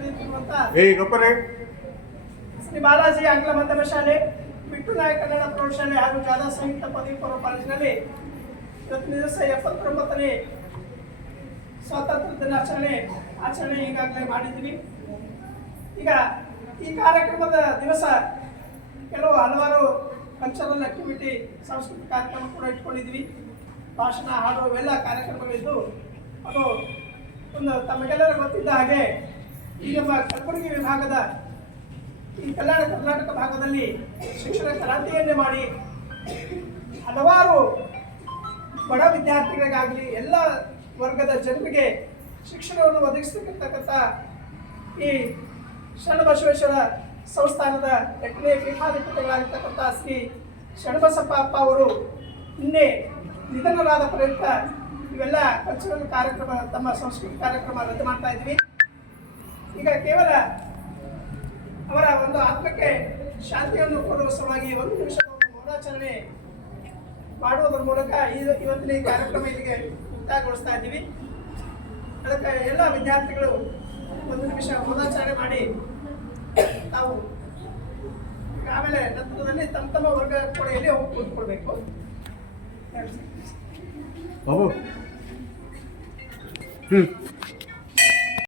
ನಡೆಯುತ್ತಿರುವಂತ ಗೊಬ್ಬರೇ ಶ್ರೀ ಬಾಲಾಜಿ ಆಂಗ್ಲ ಮಾಧ್ಯಮ ಶಾಲೆ, ಬಿಟ್ಟು ನಾಯಕ ಕನ್ನಡ ಪ್ರೌಢಶಾಲೆ ಹಾಗೂ ಜಾದಾ ಸಂಯುಕ್ತ ಪದವಿ ಪೂರ್ವ ಕಾಲೇಜಿನಲ್ಲಿ ಇವತ್ತಿನ ದಿವಸ 79ನೇ ಸ್ವಾತಂತ್ರ್ಯ ದಿನಾಚರಣೆ ಈಗಾಗಲೇ ಮಾಡಿದ್ವಿ. ಈಗ ಈ ಕಾರ್ಯಕ್ರಮದ ದಿವಸ ಹಲವಾರು ಕಲ್ಚರಲ್ ಆಕ್ಟಿವಿಟಿ, ಸಾಂಸ್ಕೃತಿಕ ಕಾರ್ಯಕ್ರಮ ಕೂಡ ಇಟ್ಕೊಂಡಿದ್ವಿ. ಭಾಷಣ, ಹಾಡು ಇವೆಲ್ಲ ಕಾರ್ಯಕ್ರಮಗಳಿದ್ದು ಅದು ಒಂದು ತಮಗೆಲ್ಲರೂ ಗೊತ್ತಿದ್ದ ಹಾಗೆ ಈ ನಮ್ಮ ಕಲಬುರಗಿ ವಿಭಾಗದ ಈ ಕಲ್ಯಾಣ ಕರ್ನಾಟಕ ಭಾಗದಲ್ಲಿ ಶಿಕ್ಷಣ ಕ್ರಾಂತಿಯನ್ನೇ ಮಾಡಿ ಹಲವಾರು ಬಡ ವಿದ್ಯಾರ್ಥಿಗಳಿಗಾಗಲಿ ಎಲ್ಲ ವರ್ಗದ ಜನರಿಗೆ ಶಿಕ್ಷಣವನ್ನು ಒದಗಿಸ್ತಕ್ಕಂಥ ಈ ಶರಣಬಸವೇಶ್ವರ ಸಂಸ್ಥಾನದ 8ನೇ ಪೀಠಾಧಿಪತಿಗಳಾಗಿರ್ತಕ್ಕಂಥ ಶ್ರೀ ಶರಣಬಸಪ್ಪ ಅಪ್ಪ ಅವರು ನಿನ್ನೆ ನಿಧನರಾದ ಪ್ರಯುಕ್ತ ಇವೆಲ್ಲ ಕಲ್ಚರಲ್ ಕಾರ್ಯಕ್ರಮ, ತಮ್ಮ ಸಂಸ್ಕೃತಿ ಕಾರ್ಯಕ್ರಮ ರದ್ದು ಮಾಡ್ತಾ ಇದ್ವಿ. ಈಗ ಕೇವಲ ಅವರ ಒಂದು ಆತ್ಮಕ್ಕೆ ಶಾಂತಿಯನ್ನು ಕೋರುವ ಸಲುವಾಗಿ 1 ನಿಮಿಷ ಮೌನಾಚರಣೆ ಮಾಡುವುದರ ಮೂಲಕ ಇವತ್ತಿನ ಈ ಕಾರ್ಯಕ್ರಮ ಇಲ್ಲಿಗೆ ಮುಕ್ತಾಯಗೊಳಿಸ್ತಾ ಇದ್ದೀವಿ. ಅದಕ್ಕೆ ಎಲ್ಲ ವಿದ್ಯಾರ್ಥಿಗಳು 1 ನಿಮಿಷ ಮೌನಾಚರಣೆ ಮಾಡಿ ತಾವು ಆಮೇಲೆ ನಂತರದಲ್ಲಿ ತಮ್ಮ ವರ್ಗ ಕೊಡೆಯಲ್ಲಿ ಹೋಗಿ ಕೂತ್ಕೊಳ್ಬೇಕು. ಬಾಬು